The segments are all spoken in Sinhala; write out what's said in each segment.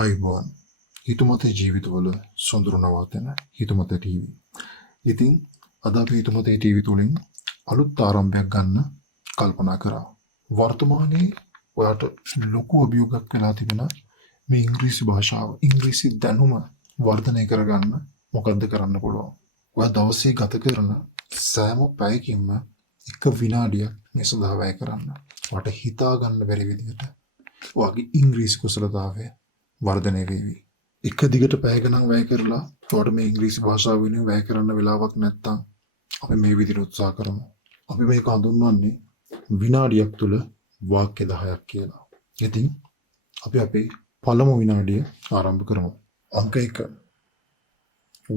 අයිබෝන් හිතුමතේ ජීවිතවල සොඳුරු නවාතැන හිතුමත TV. ඉතින් අද අපි හිතුමතේ TV තුලින් අලුත් ආරම්භයක් ගන්න කල්පනා කරා. වර්තමානයේ ඔයාට ලොකු අභියෝගයක් වෙලා තිබෙන මේ ඉංග්‍රීසි භාෂාව, ඉංග්‍රීසි දැනුම වර්ධනය කරගන්න මොකද්ද කරන්න පුළුවන්? ඔයා දවසේ ගත කරන සෑම පැයකින්ම එක විනාඩියක් මේ සඳහා වැය කරන්න. ඔයාට හිතා ගන්න බැරි විදිහට ඔයාගේ ඉංග්‍රීසි කුසලතාවය වර්ධනය වේවි. එක දිගට පැය ගණන් වැය කරලා ඔයාට මේ ඉංග්‍රීසි භාෂාව වෙනුවෙන් වැය කරන්න වෙලාවක් නැත්නම් අපි මේ විදිහට උත්සාහ කරමු. අපි මේක හඳුන්වන්නේ විනාඩියක් තුල වාක්‍ය 10ක් කියලා. ඉතින් අපි අපේ පළමු විනාඩිය ආරම්භ කරමු. අංක 1.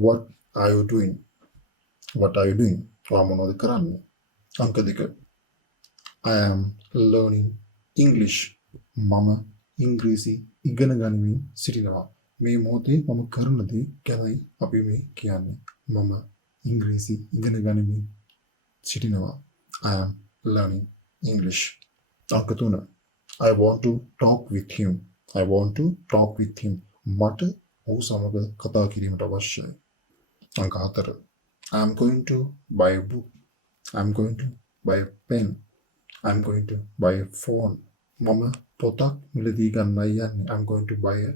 What are you doing? What are you doing? ඔයා මොනවද කරන්නේ? අංක 2. I am learning English. මම ඉංග්‍රීසි ඉගෙන ගනිමින් සිටිනවා. මේ මොහොතේ මම කරන දේ ගැනයි අපි මේ කියන්නේ. මම ඉංග්‍රීසි ඉගෙන ගනිමින් සිටිනවා. I am learning English. අංක 3. I want to talk with him. I want to talk with him. මට ඔහු සමග කතා කිරීමට අවශ්‍යයි. අංක 4. I am going to buy a book. I am going to buy a pen. I am going to buy a phone. මම පොතක් මිලදී ගන්නයි යන්නේ. I'm going to buy a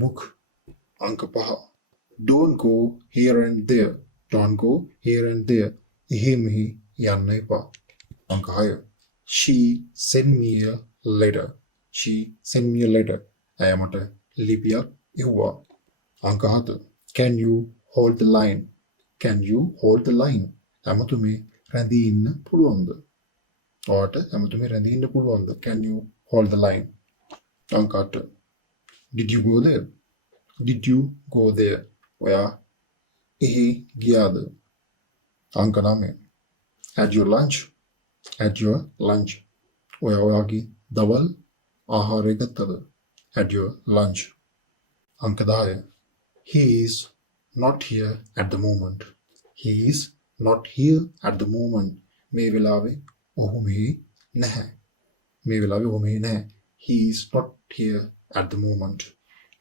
book. අංක 5. Don't go here and there. Don't go here and there. එහි මෙහි යන්න එපා. අංක 6. She sent me a letter. She sent me a letter. ඇය මට ලිපියක් එව්වා. අංක 7. Can you hold the line? Can you hold the line? ඇමතුමේ රැඳී ඉන්න පුළුවන්ද? ඔයාට ඇමතුමේ රැඳී ඉන්න පුළුවන්ද? Can you hold the line? අංක 8. Did you go there? Did you go there? ඔයා එහි ගියාද? අංක 9. Had your lunch? Had your lunch? ඔයාගේ දවල් ආහාරය ගත්තද? Had your lunch? අංක 10. He is not here at the moment. He is not here at the moment. මේ වෙලාවේ ඔහු මෙහි නැහැ. මේ වෙලාවේ ඔහු මෙහි නැහැ. He is not here at the moment.